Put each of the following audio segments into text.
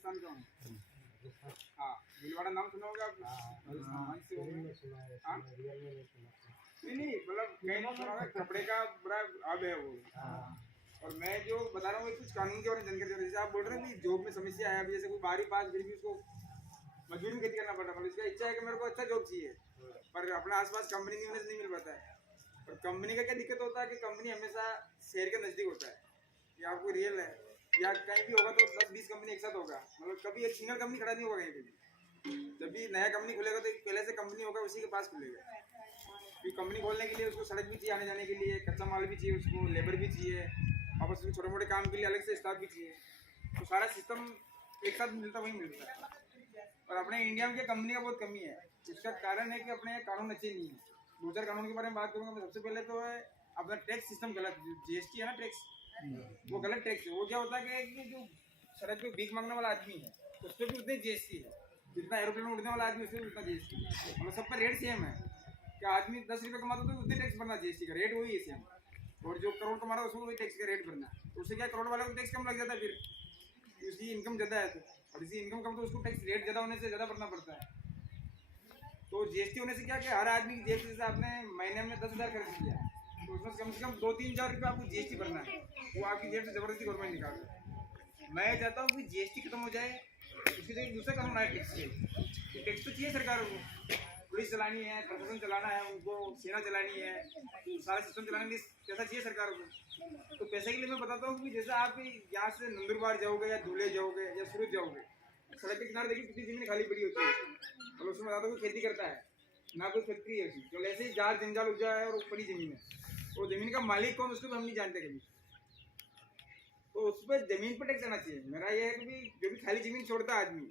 राजस्थान का हूँ। हाँ, भीलवाड़ा नाम सुना होगा आपने? राजस्थान से हो। हाँ? नहीं मतलब कहीं ना सुना होगा, कपड़े का बड़ा अब है वो। और मैं जो बता रहा हूँ कुछ कानून के बारे में जानकारी दे रहा हूँ। जैसे आप बोल रहे हैं कि जॉब में समस्या है, अभी जैसे कोई 12वीं पास फिर भी उसको मजदूरी में खेती करना पड़ रहा है, मतलब इसका इच्छा है कि मेरे को अच्छा जॉब चाहिए, पर अपने आसपास कंपनी की वजह से नहीं मिल पाता है। और कंपनी का क्या दिक्कत होता है कि कंपनी हमेशा शहर के नज़दीक होता है, या आपको रियल है या कहीं भी होगा तो 10-20 कंपनी एक साथ होगा, मतलब कभी एक सिंगल कंपनी खड़ा नहीं होगा कहीं पे भी। जब भी नया कंपनी खुलेगा तो एक पहले से कंपनी होगा उसी के पास खुलेगा। फिर कंपनी खोलने के लिए उसको सड़क भी चाहिए आने जाने के लिए, कच्चा माल भी चाहिए, उसको लेबर भी चाहिए, और उसमें छोटे मोटे काम के लिए अलग से स्टाफ भी चाहिए। तो सारा सिस्टम एक साथ मिलता वही मिलता है। और अपने इंडिया में क्या कंपनी का बहुत कमी है। इसका कारण है कि अपने यहाँ कानून अच्छे नहीं है। 2-4 कानून के बारे में बात करूँगा मैं। सबसे पहले तो है अपना टैक्स सिस्टम गलत, जीएसटी है ना टैक्स, वो गलत टैक्स है। वो क्या होता है कि जो सड़क पे भीख मांगने वाला आदमी है उस पर भी उतनी जीएसटी है जितना एरोप्लेन में उड़ने वाला आदमी उस पर उतना जीएसटी है। मतलब सब पर रेट सेम है कि आदमी 10 रुपये कमाता तो उतने टैक्स भरना, जीएसटी का रेट वही है सेम। और जो करोड़ कमा रहा है उसको वही टैक्स का रेट भरना। तो उससे क्या करोड़ वाले को टैक्स कम लग जाता है, फिर उसकी इनकम ज़्यादा है तो, और इसी इनकम कम तो उसको टैक्स रेट ज़्यादा होने से ज़्यादा भरना पड़ता है। तो जीएसटी होने से क्या कि हर आदमी की जेब से आपने महीने में 10,000 खर्च किया तो उसमें कम से कम 2-3 हज़ार रुपये आपको जीएसटी भरना है, वो आपकी जेब से जबरदस्ती गवर्नमेंट निकाल रहा है। मैं चाहता हूँ कि जीएसटी खत्म हो जाए, उसकी जगह दूसरा कानून आए टैक्स के। टैक्स तो चाहिए सरकार को, पुलिस चलानी है, प्रशासन चलाना है, उनको सेना चलानी है, तो सारा सिस्टम चलाने के लिए पैसा चाहिए सरकार को। तो पैसे के लिए मैं बताता हूँ कि जैसे आप यहाँ से नंदुरबार जाओगे या धुले जाओगे या सूरत जाओगे, सड़क के किनारे देखिए कितनी जमीन खाली पड़ी होती है, और उसमें ज़्यादा कोई खेती करता है ना, कोई फैक्ट्री है उसकी, तो ऐसे ही जार जंजाल उपजा है और बड़ी ज़मीन है। तो ज़मीन का मालिक कौन उसको भी हम नहीं जानते कभी। तो उस पर ज़मीन पर टैक्स आना चाहिए। मेरा ये है कि जो भी खाली ज़मीन छोड़ता है आदमी,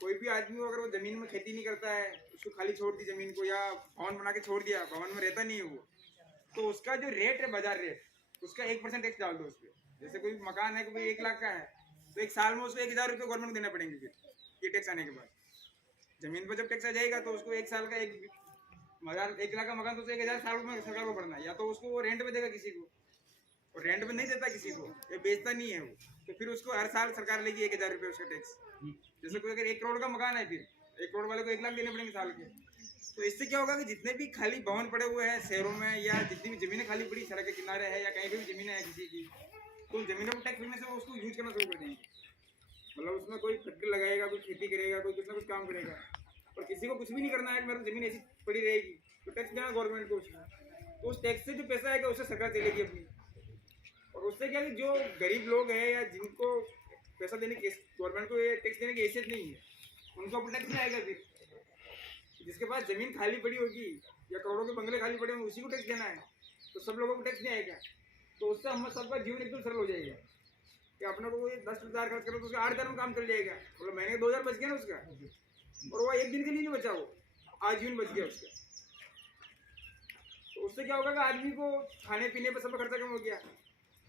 कोई भी आदमी हो, अगर वो ज़मीन में खेती नहीं करता है, उसको खाली छोड़ दी ज़मीन को, या भवन बना के छोड़ दिया, भवन में रहता नहीं है वो, तो उसका जो रेट है बाजार रेट, उसका 1% टैक्स डाल दो उस पर। जैसे कोई मकान है कि भाई 1 लाख का है तो 1 साल में उसको 1,000 रुपये गवर्नमेंट को देने पड़ेंगे। फिर ये टैक्स आने के बाद जमीन पर जब टैक्स आ जाएगा तो उसको 1 साल का 1 लाख का मकान तो 1,000 साल में सरकार को भरना है, या तो उसको वो रेंट पे देगा किसी को, और रेंट पे नहीं देता किसी को, ये बेचता नहीं है वो, तो फिर उसको हर साल सरकार लेगी 1,000 रुपये उसका टैक्स। जैसे कोई अगर 1 करोड़ का मकान है, फिर 1 करोड़ वाले को 1 लाख देने पड़ेंगे साल के। तो इससे क्या होगा कि जितने भी खाली भवन पड़े हुए हैं शहरों में, या जितनी भी जमीनें खाली पड़ी सड़क के किनारे है या कहीं भी जमीनें हैं किसी की, तो उन जमीनों पर टैक्स लगने से वो उसको यूज करना शुरू कर देंगे। मतलब उसमें कोई फैक्ट्री लगाएगा, कोई खेती करेगा, कोई कुछ ना कुछ काम करेगा, और किसी को कुछ भी नहीं करना है, मेरी जमीन ऐसी पड़ी रहेगी, तो टैक्स देना गवर्नमेंट को उसमें। तो उस टैक्स से जो पैसा आएगा उससे सरकार चलेगी अपनी। और उससे क्या कि जो गरीब लोग हैं या जिनको पैसा देने की गवर्नमेंट को ये टैक्स देने की हैसियत नहीं है, उनको अपना टैक्स नहीं आएगा। फिर जिसके पास जमीन खाली पड़ी होगी या करोड़ों के बंगले खाली पड़े होंगे उसी को टैक्स देना है, तो सब लोगों को टैक्स नहीं आएगा। तो उससे हम सबका जीवन एकदम सरल हो जाएगा कि अपने को 10,000 खर्च करो तो उसका 8,000 में काम चल जाएगा, मतलब महीने के 2,000 बच गया ना उसका, और वो एक दिन के लिए नहीं बचा, वो आजीवन बच गया उसका। तो उससे क्या होगा कि आदमी को खाने पीने पर सब खर्चा कम हो गया।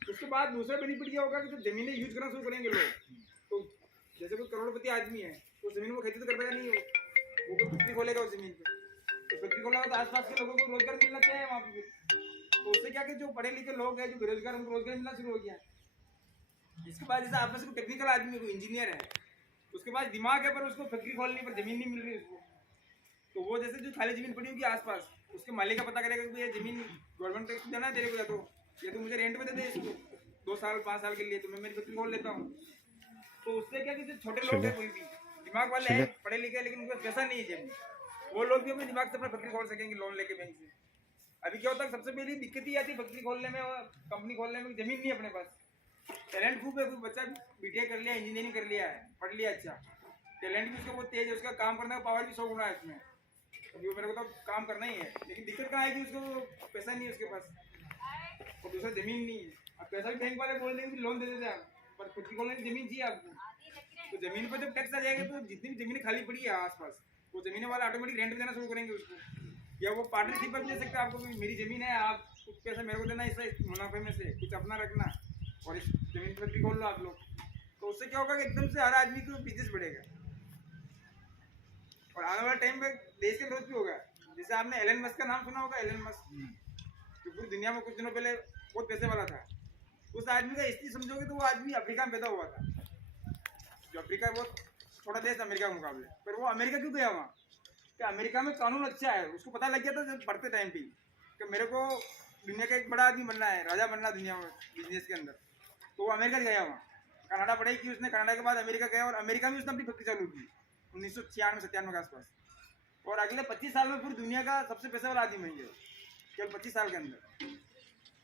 उसके बाद दूसरा बेनिफिट क्या होगा कि जब जमीनें यूज करना शुरू करेंगे लोग, तो जैसे कोई करोड़पति आदमी है तो जमीन में खेती तो करता नहीं है, वो कोई फैक्ट्री खोलेगा उस जमीन पे, तो फैक्ट्री खोलेगा तो आसपास के लोगों को रोजगार मिलना चाहिए वहाँ पे। तो उससे क्या कि जो पढ़े लिखे लोग हैं, जो बेरोजगार, उनको रोजगार मिलना शुरू हो गया। इसके बाद जैसे आप में से कोई टेक्निकल आदमी, कोई इंजीनियर है, उसके पास दिमाग है पर उसको फैक्ट्री खोलने पर जमीन नहीं मिल रही उसको, तो वो जैसे जो खाली जमीन पड़ी होगी आसपास, उसके मालिक का पता करेगा कि ये जमीन गवर्नमेंट टैक्स देना है तेरे को, या तो मुझे रेंट पे दे दे इसको 2 साल 5 साल के लिए, तो मैं मेरी फैक्ट्री खोल लेता हूँ। तो उससे क्या कि जो छोटे लोग हैं, कोई भी दिमाग वाले हैं, पढ़े लिखे हैं, लेकिन उनके पास पैसा नहीं है जेब में, वो लोग भी अपने दिमाग से अपना फैक्ट्री खोल सकेंगे लोन लेके बैंक से। अभी क्या होता है, सबसे पहली दिक्कत ही आती है फैक्ट्री खोलने में और कंपनी खोलने में, जमीन नहीं है अपने पास। टैलेंट खूब है, कोई बच्चा बीटेक कर लिया, इंजीनियरिंग कर लिया है, पढ़ लिया, अच्छा टैलेंट भी उसका बहुत तेज है, उसका काम करने का पावर भी 100 गुना है उसमें, अभी मेरे को तो काम करना ही है, लेकिन दिक्कत कहाँ है कि उसको पैसा नहीं है उसके पास, और दूसरा जमीन नहीं है। अब पैसा भी बैंक वाले बोल देंगे लोन दे देते हैं आप, पर फैक्ट्री खोलने की जमीन चाहिए आपको। तो जमीन पर जब टैक्स आ जाएगा तो जितनी भी जमीनें खाली पड़ी है आसपास, वो जमीन वाला ऑटोमेटिक रेंट देना शुरू करेंगे उसको, या वो पार्टनरशिप पर भी दे सकते हैं आपको, मेरी जमीन है, आप कुछ पैसा मेरे को देना, इससे मुनाफे में से कुछ अपना रखना, और इस जमीन फैक्ट्री खोल लो आप लोग। तो उससे क्या होगा कि एकदम से हर आदमी को बिजनेस बढ़ेगा, और आने वाले टाइम में देश का ग्रोथ भी होगा। जैसे आपने एलन मस्क का नाम सुना होगा, एलन मस्क जो पूरी दुनिया में कुछ दिनों पहले बहुत पैसे वाला था, उस आदमी का हिस्ट्री समझोगे तो वो आदमी अफ्रीका में पैदा हुआ था, जो अफ्रीका है वो छोटा देश अमेरिका के मुकाबले, पर वो अमेरिका क्यों गया वहाँ? कि अमेरिका में कानून अच्छा है, उसको पता लग गया था जब पढ़ते टाइम पे कि मेरे को दुनिया का एक बड़ा आदमी बनना है, राजा बनना दुनिया में बिजनेस के अंदर, तो वो अमेरिका गया वहाँ। कनाडा पढ़ाई की उसने, कनाडा के बाद अमेरिका गया और अमेरिका में उसने अपनी फैक्ट्री चालू की 1996-97 के आसपास। और अगले 25 साल में पूरी दुनिया का सबसे पैसे वाला आदमी बन गया केवल 25 साल के अंदर।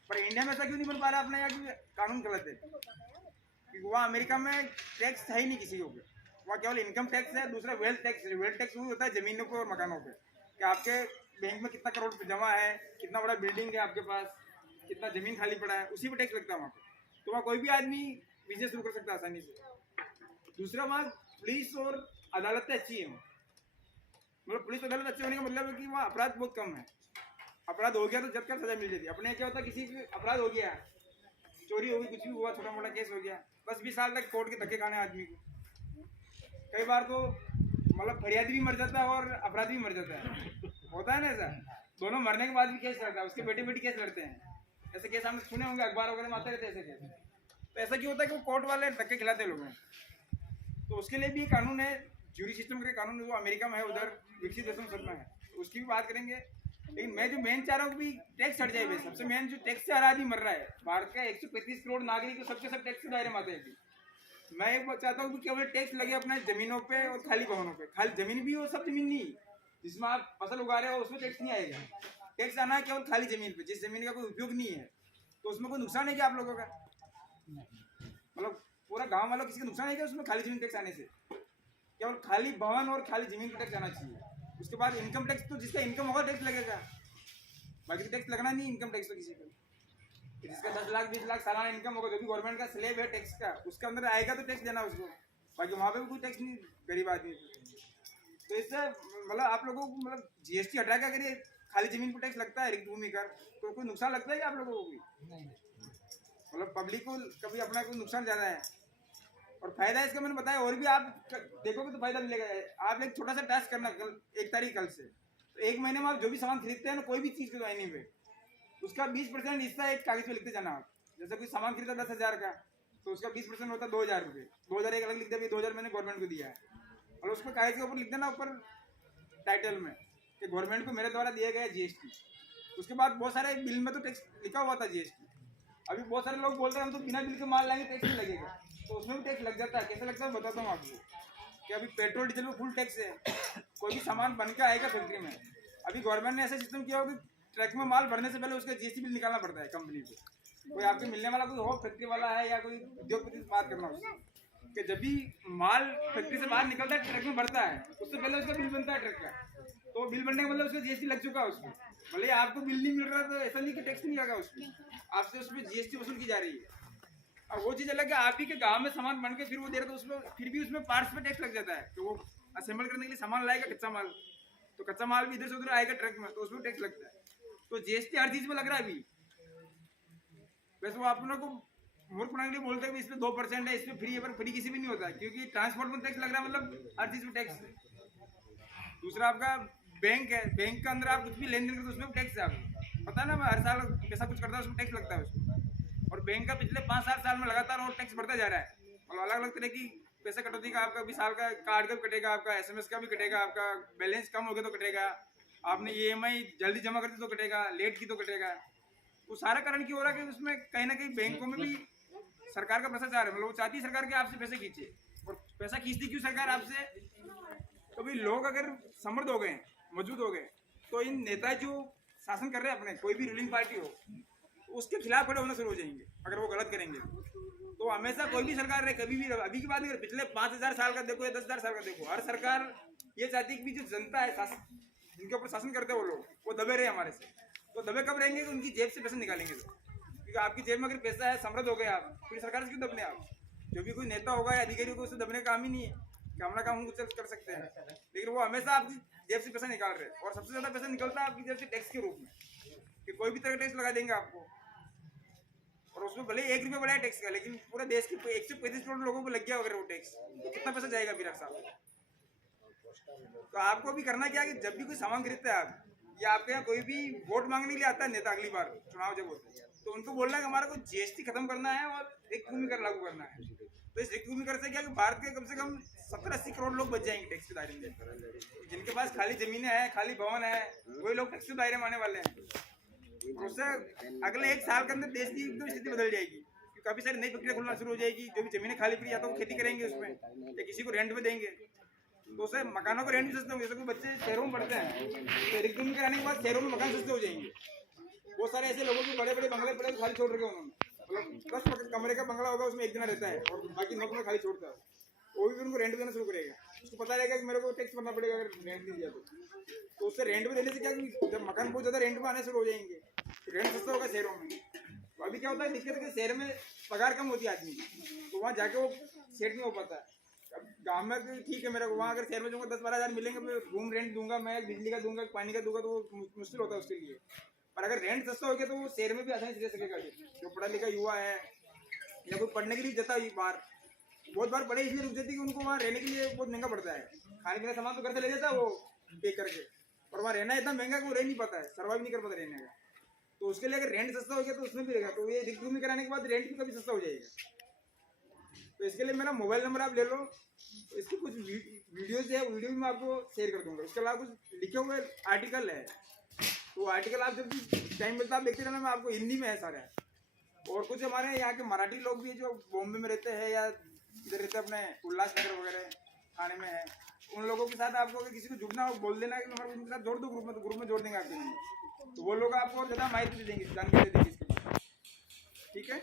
पर इंडिया में ऐसा क्यों नहीं बन पा रहा अपने यहाँ? क्योंकि कानून गलत है, क्योंकि वहाँ अमेरिका में टैक्स है ही नहीं किसी के ऊपर, वहाँ केवल इनकम टैक्स है, दूसरा वेल्थ टैक्स है। वेल्थ टैक्स वो होता है ज़मीनों पर और मकानों पर, कि आपके बैंक में कितना करोड़ जमा है, कितना बड़ा बिल्डिंग है आपके पास, कितना ज़मीन खाली पड़ा है, उसी पर टैक्स लगता है वहाँ पर। तो वहाँ कोई भी आदमी बिजनेस शुरू कर सकता है आसानी से। दूसरा वहाँ पुलिस और अदालतें अच्छी हैं, मतलब पुलिस अदालत अच्छे होने का मतलब है कि वहाँ अपराध बहुत कम है। अपराध हो गया तो जब कर सजा मिल जाती है। अपने क्या होता है, किसी भी अपराध हो गया, चोरी हो गई, कुछ भी हुआ, छोटा मोटा केस हो गया, बस 20 साल तक कोर्ट के धक्के खाने आदमी को। कई बार तो मतलब फरियादी भी मर जाता है और अपराधी भी मर जाता है, होता है ना ऐसा, दोनों मरने के बाद भी केस लड़ता है, उसके बेटे बेटी केस लड़ते हैं। ऐसे केस हमने सुने होंगे, अखबार वगैरह में आते रहते हैं ऐसे केस। तो ऐसा क्यों होता है कि वो कोर्ट वाले धक्के खिलाते लोगों को। तो उसके लिए भी कानून है, ज्यूरी सिस्टम के कानून वो अमेरिका में है, उधर विकसित देशों में सबका है, उसकी भी बात करेंगे। लेकिन मैं जो मेन चाह रहा हूँ कि टैक्स हट जाए भाई। सबसे मेन जो टैक्स से हर आदमी मर रहा है, भारत का 135 करोड़ नागरिक सबके सब टैक्स के दायरे में आते हैं। मैं ये चाहता हूँ कि केवल टैक्स लगे अपने जमीनों पे और खाली भवनों पे। खाली जमीन भी हो, सब जमीन नहीं जिसमें आप फसल उगा रहे हो उसमें टैक्स नहीं आएगा। टैक्स आना है केवल खाली जमीन पे, जिस जमीन का कोई उपयोग नहीं है, तो उसमें कोई नुकसान है क्या आप लोगों का? मतलब पूरा गांव वालों किसी का नुकसान है क्या उसमें खाली जमीन टैक्स आने से? केवल खाली भवन और खाली जमीन पर टैक्स आना चाहिए। उसके बाद इनकम टैक्स, तो जिसका इनकम होगा टैक्स लगेगा, बाकी तो टैक्स लगना नहीं इनकम टैक्स तो किसी को। जिसका 10 लाख 20 लाख सालाना इनकम होगा, जो भी गवर्नमेंट का स्लेब है टैक्स का, उसके अंदर आएगा तो टैक्स देना उसको, बाकी वहाँ पे भी कोई टैक्स नहीं गरीब आदमी। तो इससे मतलब आप लोगों को मतलब जीएसटी हटा के अगर ये खाली जमीन पर टैक्स लगता है रिक्त भूमि कर, तो कोई नुकसान लगता है क्या आप लोगों को भी? मतलब पब्लिक को कभी अपना कोई नुकसान ज़्यादा है और फायदा इसका मैंने बताया। और भी आप देखोगे तो फायदा मिलेगा। आप एक छोटा सा टास्क करना, कल 1 तारीख कल से, तो 1 महीने में आप जो भी सामान खरीदते हैं ना, कोई भी चीज़ के नहीं पे, उसका 20% हिस्सा एक कागज पे लिखते जाना आप। जैसे कोई सामान खरीदा 10,000 का, तो उसका 20% होता है 2,000 रुपये। 2,000 एक अलग लिख दिया, 2,000 मैंने गवर्नमेंट को दिया है, और उसको कागज के ऊपर लिख देना ऊपर टाइटल में कि गवर्नमेंट को मेरे द्वारा दिया गया जीएसटी। उसके बाद बहुत सारे बिल में तो टैक्स लिखा हुआ था जीएसटी। अभी बहुत सारे लोग बोलते हैं हम तो बिना बिल के माल लाएंगे टैक्स नहीं लगेगा, तो उसमें भी टैक्स लग जाता है। कैसे लगता है बताता हूँ आपको कि अभी पेट्रोल डीजल में फुल टैक्स है। कोई भी सामान बन के आएगा फैक्ट्री में, अभी गवर्नमेंट ने ऐसा सिस्टम किया हो कि ट्रक में माल भरने से पहले उसका जीएसटी बिल निकालना पड़ता है कंपनी को। कोई आपके मिलने वाला कोई हो फैक्ट्री वाला है या कोई उद्योगपति से बात करना उससे, कि जब भी माल फैक्ट्री से बाहर निकलता है ट्रक में भरता है, उससे पहले उसका बिल बनता है ट्रक का। तो बिल बनने का मतलब उसका जीएसटी लग चुका है उसमें। भले आपको बिल नहीं मिल रहा तो ऐसा नहीं कि टैक्स नहीं लगा उसमें, आपसे उसमें जीएसटी वसूल की जा रही है। और वो चीज़ अलग है, आप ही के गांव में सामान बन के फिर वो दे रहे तो उसमें फिर भी उसमें पार्ट्स पे टैक्स लग जाता है। तो वो असेंबल करने के लिए सामान लाएगा कच्चा माल, तो कच्चा माल भी इधर से उधर आएगा ट्रक में, तो उसमें टैक्स लगता है। तो जीएसटी हर चीज़ में लग रहा है अभी। वैसे वो अपने को मूर्ख बनाने के लिए बोलते हैं कि इसमें 2% है, इसमें फ्री है, पर फ्री किसी भी नहीं होता है, क्योंकि ट्रांसपोर्ट में टैक्स लग रहा है, मतलब हर चीज़ में टैक्स है। दूसरा आपका बैंक है, बैंक के अंदर आप कुछ भी लेन देन करते हो उसमें टैक्स है। आपको पता है ना, हर साल पैसा कुछ करता है उसमें टैक्स लगता है उसमें। और बैंक का पिछले 5-7 साल में लगातार और टैक्स बढ़ता जा रहा है, और अलग अलग तरह की पैसा कटौती का आपका 20 साल का कार्ड का भी कटेगा, आपका एसएमएस का भी कटेगा, आपका बैलेंस कम हो गया तो कटेगा, आपने ईएमआई जल्दी जमा कर दी तो कटेगा, लेट की तो कटेगा। वो सारा कारण क्यों हो रहा है कि उसमें कहीं ना कहीं बैंकों में भी सरकार का भ्रष्टाचार है। मतलब वो चाहती है सरकार के आपसे पैसे खींचे, और पैसा खींचती क्यों सरकार आपसे? तो भाई लोग अगर समृद्ध हो गए, मौजूद हो गए, तो इन नेता जो शासन कर रहे हैं अपने, कोई भी रूलिंग पार्टी हो, तो उसके खिलाफ खड़े होना शुरू हो जाएंगे अगर वो गलत करेंगे। तो हमेशा कोई भी सरकार रहे, कभी भी, अभी की बात नहीं, पिछले 5,000 साल का देखो या 10,000 साल का देखो, हर सरकार ये चाहती है कि जो जनता है, जिनके ऊपर शासन करते हैं वो लोग, वो दबे रहे हमारे से। तो दबे कब रहेंगे कि उनकी जेब से पैसे निकालेंगे तो, क्योंकि आपकी जेब में अगर पैसा है, समृद्ध हो गए आप, फिर सरकार से क्यों दबने आप? जो भी कोई नेता होगा या अधिकारी होगा, उससे दबने का काम ही नहीं है कि हमारा काम हम कुछ कर सकते हैं। लेकिन वो हमेशा आपकी जेब से पैसा निकाल रहे हैं, और सबसे ज़्यादा पैसा निकलता है आपकी जेब से टैक्स के रूप में, कि कोई भी तरह का टैक्स लगा देंगे आपको। और उसमें भले 1 रुपये बढ़ा है टैक्स का, लेकिन पूरे देश के 135 करोड़ लोगों को लग गया अगर वो टैक्स, तो कितना पैसा जाएगा फिर साहब? तो आपको भी करना क्या है कि जब भी कोई सामान खरीदते हैं आप, या आपके यहाँ कोई भी वोट मांगने के लिए आता है नेता, अगली बार चुनाव जब होते हैं, तो उनको बोलना है कि हमारा को जीएसटी खत्म करना है और एक भूमि कर लागू करना है। तो इस रिक्त भूमिकरण से क्या कि भारत के कम से कम 70-80 करोड़ लोग बच जाएंगे टैक्स के दायरे में। जिनके पास खाली जमीनें हैं, खाली भवन है, वही लोग टैक्स के दायरे में आने वाले हैं। और उससे अगले 1 साल के अंदर देश की एकदम स्थिति बदल जाएगी। काफी सारी नई फैक्ट्रियां खुलना शुरू हो जाएगी। जो भी जमीनें खाली पड़ी या तो वो खेती करेंगे उसमें, या किसी को रेंट पे देंगे, तो उससे मकानों को रेंट भी सस्ते होंगे। जैसे कोई बच्चे शहरों में पढ़ते हैं तो रिक्त भूमि कराने के बाद शहरों में मकान सस्ते हो जाएंगे। बहुत सारे ऐसे लोगों के बड़े बड़े बंगले पड़े खाली छोड़ रखे उन्होंने, मतलब 10 कमरे का बंगला होगा, उसमें एक जना रहता है और बाकी 9 कमरे खाली छोड़ता है। वो भी उनको रेंट देना शुरू करेगा। उसको पता रहेगा कि मेरे को टैक्स भरना पड़ेगा अगर रेंट नहीं दिया तो उससे रेंट पे देने से क्या कि जब मकान बहुत ज्यादा रेंट पे आने शुरू हो जाएंगे तो रेंट सस्ता होगा शहरों में। तो अभी क्या होता है, दिक्कत है कि शहर में पगार कम होती है आदमी की, तो वहाँ जाके वो सेट नहीं हो पाता है। अब गाँव में तो ठीक है मेरे को, वहाँ अगर शहर में जाऊँगा 10-12 हज़ार मिलेंगे, मैं रूम रेंट दूंगा, मैं बिजली का दूंगा, पानी का दूंगा, तो वो मुश्किल होता है उसके लिए। पर अगर रेंट सस्ता हो गया तो वो शहर में भी आसानी से रह सकेगा। जो पढ़ा लिखा युवा है या कोई पढ़ने के लिए जाता है बाहर, बहुत बार पढ़े इसलिए रुक जाती है कि उनको वहाँ रहने के लिए बहुत महंगा पड़ता है। खाने पीने सामान तो घर से ले जाता है वो पे करके, पर वहाँ रहना इतना महंगा कि वो रह नहीं पाता है, सर्वाइव नहीं कर पाता रहने का। तो उसके लिए अगर रेंट सस्ता हो गया तो उसमें भी रहेगा। तो ये रिक्त भूमि कराने के बाद रेंट भी कभी सस्ता हो जाएगा। तो इसके लिए मेरा मोबाइल नंबर आप ले लो, इसके कुछ वीडियोज है, वीडियो भी मैं आपको शेयर कर दूंगा। इसके अलावा कुछ लिखे हुए आर्टिकल है, तो आर्टिकल आप जब भी टाइम मिलता है आप देखते रहना। मैं आपको हिंदी में है सारा। और कुछ हमारे यहाँ के मराठी लोग भी जो बॉम्बे में रहते हैं या इधर रहते हैं अपने उल्लासनगर वगैरह थाने में है, उन लोगों के साथ आपको अगर किसी को जुड़ना हो बोल देना कि हमारे उनके साथ जोड़ दो ग्रुप में, तो ग्रुप में जोड़ देंगे आपके नंबर। तो वो लोग आपको और ज़्यादा माहिती दे देंगे, जानकारी दे देंगे इसके बारे में। ठीक है।